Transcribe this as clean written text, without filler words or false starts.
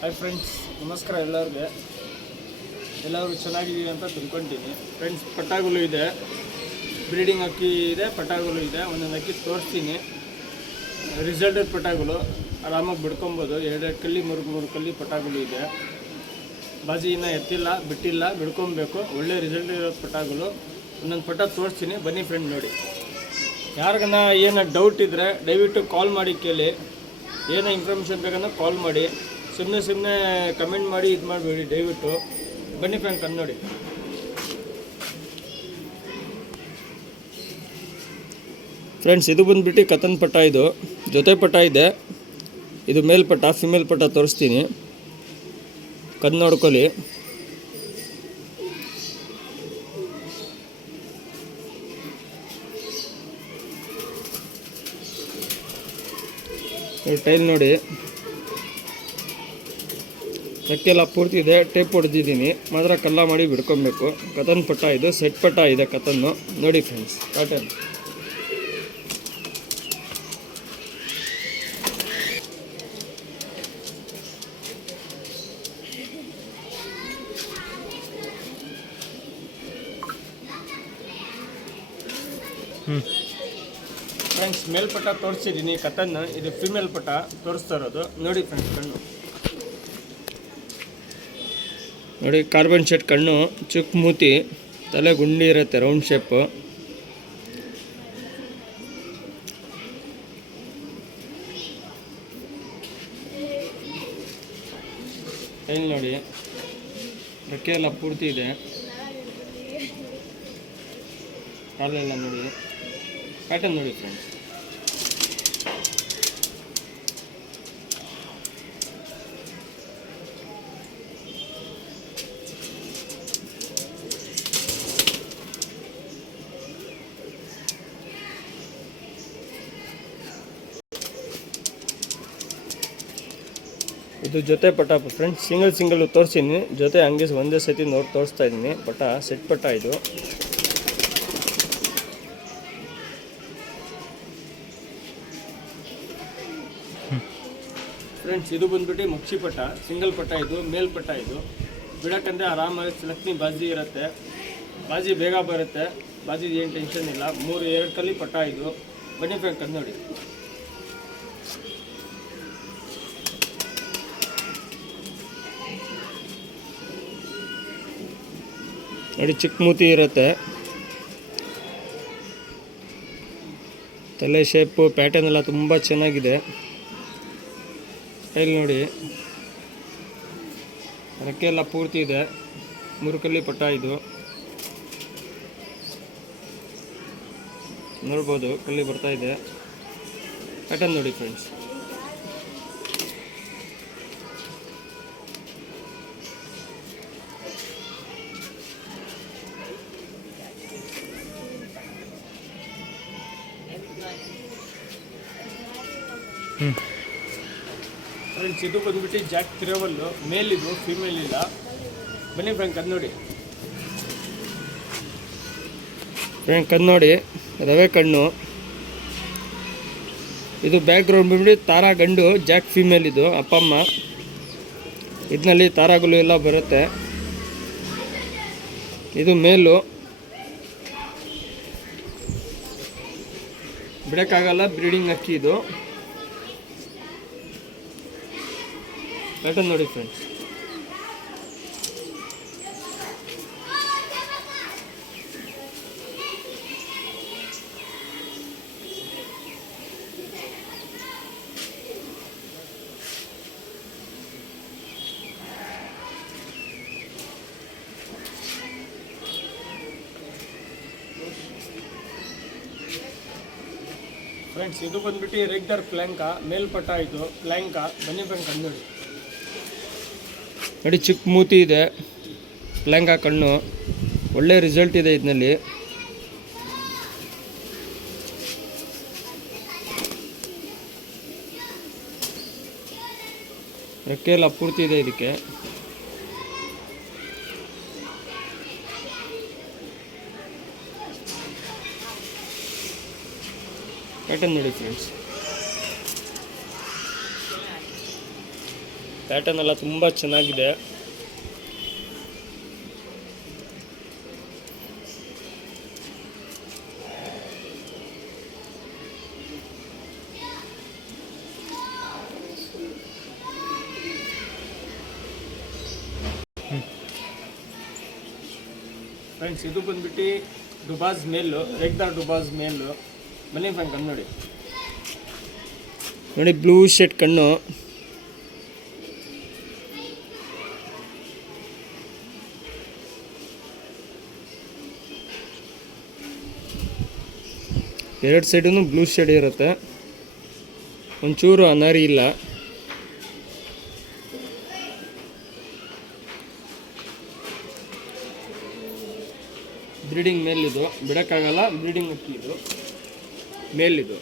Hi friends, ನಮಸ್ಕಾರ ಎಲ್ಲರಿಗೂ ಚೆನ್ನಾಗಿದ್ದೀವಿ ಅಂತ ತಿಳ್ಕೊತೀನಿ. ಫ್ರೆಂಡ್ಸ್, ಪಟಾಗಳು ಇದೆ, ಬ್ರೀಡಿಂಗ್ ಅಕ್ಕಿ ಇದೆ, ಪಟಾಗಳು ಇದೆ. ಒಂದೊಂದು ಅಕ್ಕಿ ತೋರಿಸ್ತೀನಿ. ರಿಸಲ್ಟೆಡ್ ಪಟಾಗಳು ಆರಾಮಾಗಿ ಬಿಡ್ಕೊಬೋದು. 2 ಕಲ್ಲಿ 3 ಕಲ್ಲಿ ಪಟಾಗಳು ಇದೆ. ಬಾಜಿ ಇನ್ನೂ ಎತ್ತಿಲ್ಲ, ಬಿಟ್ಟಿಲ್ಲ, ಬಿಡ್ಕೊಬೇಕು. ಒಳ್ಳೆ ರಿಸಲ್ಟ್ ಇರೋ ಪಟಾಗಳು. ಒಂದೊಂದು ಪಟ ತೋರಿಸ್ತೀನಿ, ಬನ್ನಿ ಫ್ರೆಂಡ್ ನೋಡಿ. ಯಾರಿಗನ್ನ ಏನೋ ಡೌಟ್ ಇದ್ದರೆ ದಯವಿಟ್ಟು ಕಾಲ್ ಮಾಡಿ ಕೇಳಿ. ಏನೋ ಇನ್ಫಾರ್ಮೇಷನ್ ಬೇಕಂದ್ರೆ ಕಾಲ್ ಮಾಡಿ. ಸುಮ್ಮನೆ ಕಮೆಂಟ್ ಮಾಡಿ ಇದು ಮಾಡಬೇಡಿ ದಯವಿಟ್ಟು. ಬನ್ನಿ ಫ್ರೆಂಡ್ ಕಂಡು ನೋಡಿ. ಫ್ರೆಂಡ್ಸ್, ಇದು ಬಂದುಬಿಟ್ಟು ಕತನ್ ಪಟ. ಇದು ಜೊತೆ ಪಟ ಇದೆ. ಇದು ಮೇಲ್ ಪಟ, ಫಿಮೇಲ್ ಪಟ ತೋರಿಸ್ತೀನಿ. ಕಣ್ಣು ನೋಡ್ಕೊಳ್ಳಿ. ಟೈಲ್ ನೋಡಿ, ರೆಕ್ಕೆಲ್ಲ ಪೂರ್ತಿ ಇದೆ. ಟೇಪ್ ಹೊಡೆದಿದ್ದೀನಿ, ಮಾತ್ರ ಕಲ್ಲ ಮಾಡಿ ಬಿಡ್ಕೊಬೇಕು. ಕತನ್ ಪಟ್ಟ ಇದು, ಸೆಟ್ ಪಟ್ಟ ಇದೆ ಕತನ್ನು ನೋಡಿ ಫ್ರೆಂಡ್ಸ್. ಕಾಟನ್ ಫ್ರೆಂಡ್ಸ್, ಮೇಲ್ಪಟ್ಟ ತೋರಿಸಿದ್ದೀನಿ ಕತನ್ನು. ಇದು ಫಿಮೇಲ್ ಪಟ್ಟ ತೋರಿಸ್ತಾ ಇರೋದು ನೋಡಿ ಫ್ರೆಂಡ್ಸ್. ಕಣ್ಣು ನೋಡಿ, ಕಾರ್ಬನ್ ಶೇಡ್ ಕಣ್ಣು, ಚುಕ್ ಮೂತಿ, ತಲೆ ಗುಂಡಿ ಇರುತ್ತೆ, ರೌಂಡ್ ಶೇಪು. ಟೈಲ್ ನೋಡಿ, ರೆಕ್ಕೆ ಎಲ್ಲ ಪೂರ್ತಿ ಇದೆ. ಕಾಲೆಲ್ಲ ನೋಡಿ, ಪ್ಯಾಟರ್ನ್ ನೋಡಿ ಫ್ರೆಂಡ್ಸ್. ಇದು ಜೊತೆ ಪಟ ಫ್ರೆಂಡ್ಸ್. ಸಿಂಗಲ್ ತೋರಿಸಿದ್ದೀನಿ. ಜೊತೆ ಹಂಗೆ ಒಂದೇ ಸತಿ ನೋಡಿ ತೋರಿಸ್ತಾ ಇದ್ದೀನಿ. ಪಟ ಸೆಟ್ ಪಟ ಇದು. ಫ್ರೆಂಡ್ಸ್, ಇದು ಬಂದ್ಬಿಟ್ಟು ಮಕ್ಷಿ ಪಟ, ಸಿಂಗಲ್ ಪಟ. ಇದು ಮೇಲ್ ಪಟ. ಇದು ಬಿಡೋಕ್ಕಂದ್ರೆ ಆರಾಮಾಗಿ ಸೆಲೆಕ್ಟ್ನಿ ಬಾಜಿ ಇರುತ್ತೆ. ಬಾಜಿ ಬೇಗ ಬರುತ್ತೆ. ಬಾಜಿ ಏನು ಟೆನ್ಷನ್ ಇಲ್ಲ. 2 ಕಲ್ಲಿ ಪಟ ಇದು. ಬನ್ನಿ ಫ್ರೆಂಡ್ ಕಂಡು ನೋಡಿ. ನೋಡಿ, ಚಿಕ್ಕ ಮೂತಿ ಇರುತ್ತೆ. ತಲೆ ಶೇಪು, ಪ್ಯಾಟರ್ನ್ ಎಲ್ಲ ತುಂಬ ಚೆನ್ನಾಗಿದೆ. ಇಲ್ಲಿ ನೋಡಿ, ರೆಕ್ಕೆ ಎಲ್ಲ ಪೂರ್ತಿ ಇದೆ. 3 ಕಲ್ಲಿ ಪಟ ಇದು ನೋಡ್ಬೋದು. ಕಲ್ಲಿ ಬರ್ತಾ ಇದೆ. ಪ್ಯಾಟರ್ನ್ ನೋಡಿ ಫ್ರೆಂಡ್ಸ್. ಫ್ರೆಂಡ್ಸ್, ಇದು ಬಂದ್ಬಿಟ್ಟು ಜಾಕ್ ಕಿರವಲ್ಲು, ಮೇಲ್ ಇದು, ಫಿಮೇಲ್ ಇಲ್ಲ. ಬನ್ನಿ ಫ್ರೆಂಡ್ ಕಣ್ಣು ನೋಡಿ. ಫ್ರೆಂಡ್ ಕಣ್ಣು ನೋಡಿ, ರವೆ ಕಣ್ಣು. ಇದು ಬ್ಯಾಕ್ ಗ್ರೌಂಡ್ ಬಂದ್ಬಿಟ್ಟು ತಾರಾ ಗಂಡು, ಜಾಕ್ ಫಿಮೇಲ್. ಇದು ಅಪ್ಪ ಅಮ್ಮ. ಇದರಲ್ಲಿ ತಾರಾಗಳು ಎಲ್ಲ ಬರುತ್ತೆ. ಇದು ಮೇಲು, ಬಿಡೋಕ್ಕಾಗಲ್ಲ, ಬ್ರೀಡಿಂಗ್ ಅಕ್ಕಿ ಇದು. ಪ್ಯಾಟರ್ನ್ ನೋಡಿ ಫ್ರೆಂಡ್ಸ್. ಫ್ರೆಂಡ್ಸ್, ಇದು ಬಂದ್ಬಿಟ್ಟು ರೆಗ್ಯುಲರ್ ಪ್ಲ್ಯಾಂಕ, ಮೇಲ್ಪಟ್ಟ. ಇದು ಪ್ಲ್ಯಾಂಕ. ಬನ್ನಿ ಫ್ರೆಂಡ್ ಕಂಡು ನೋಡಿ. ನೋಡಿ, ಚಿಕ್ಕ ಮೂತಿ ಇದೆ, ಪ್ಲ್ಯಾಂಕ ಕಣ್ಣು. ಒಳ್ಳೆ ರಿಸಲ್ಟ್ ಇದೆ ಇದರಲ್ಲಿ. ರೆಕ್ಕೆ ಎಲ್ಲ ಪೂರ್ತಿ ಇದೆ ಇದಕ್ಕೆ. ಪ್ಯಾಟರ್ನ್ ನೋಡಿ ಫ್ರೆಂಡ್ಸ್. ಪ್ಯಾಟರ್ನ್ ಎಲ್ಲ ತುಂಬ ಚೆನ್ನಾಗಿದೆ. ಫ್ರೆಂಡ್ಸ್, ಇದು ಬಂದ್ಬಿಟ್ಟು ಡುಬಾಸ್ ಮೇಲು, ರೆಗ್ದಾರ್ ಡುಬಾಸ್ ಮೇಲು. ಬನ್ನಿ ಫ್ರೆಂಡ್, ಕಣ್ಣು ನೋಡಿ ಬ್ಲೂ ಶೇಡ್ ಕಣ್ಣು. ಎರಡು ಸೈಡೂ ಬ್ಲೂ ಶೇಡ್ ಇರುತ್ತೆ, ಒಂಚೂರು ಅನಾರಿ ಇಲ್ಲ. ಬ್ರೀಡಿಂಗ್ ಮೇಲಿದು, ಬಿಡೋಕ್ಕಾಗಲ್ಲ, ಬ್ರೀಡಿಂಗ್ ಅಕ್ಕಿ ಇದು ಮೇಲಿದು.